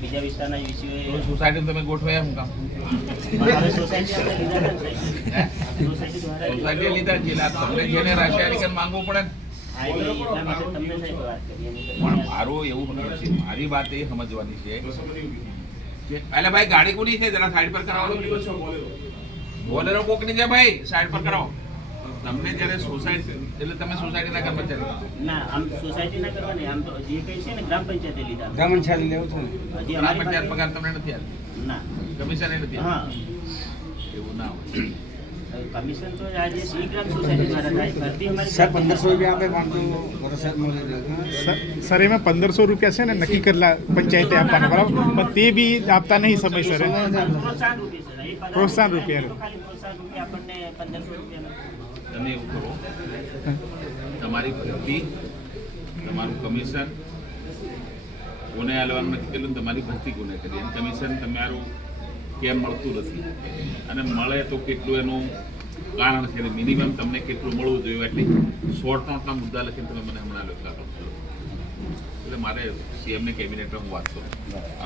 બીજા વિસ્તારના વિષયોએ સોસાયટી તમે ગોઠવાયા હું કામ? સોસાયટી લીધા આ તમને જેને રાસાયણિક માંગવું પડે પણ મારું એવું નથી મારી વાત એ સમજવાની છે કે એટલે ભાઈ ગાડી કોની છે? જરા સાઈડ પર કરાવો. બોલેરો કોકની છે ભાઈ? સાઈડ પર કરાવો. તમને જ્યારે સોસાયટી એટલે તમે સોસાયટીના કર્મચારી ના આમ સોસાયટી ના કરવાની આમ તો જે કઈ છે ને ગ્રામ પંચાયતે લીધા. ગ્રામ પંચાયત લેવું છે ને? હજી ગ્રામ પંચાયત પગાર તમને નથી આપતી ના. કમિશન એ નથી હા. એવું ના હોય. કમિશન તો આજે સી ગ્રામ સોસાયટી દ્વારા થાય. ભરતી અમારી સાહેબ પંદરસો રૂપિયા આપે સર- સર એમાં પંદરસો રૂપિયા છે ને નક્કી કરેલા પંચાયતે આપવાના બરાબર? પણ તે બી આપતા નહીં સમયસર સર પ્રોત્સાહન આપણને પંદરસો રૂપિયા તમે એવું કરો. તમારી ભરતી, તમારું કમિશન કોને આલવાનું નથી કર્યું તમારી ભરતી કોને કરી. અને કમિશન તમારું કેમ મળતું નથી? અને મળે તો કેટલું એનું કારણ છે? મિનિમમ તમને કેટલું મળવું જોઈએ? એટલી શોર્ટ નોટના મુદ્દા લખીને તમે મને હમણાં કરો એટલે મારે સીએમને કેબિનેટમાં હું વાંચતો આ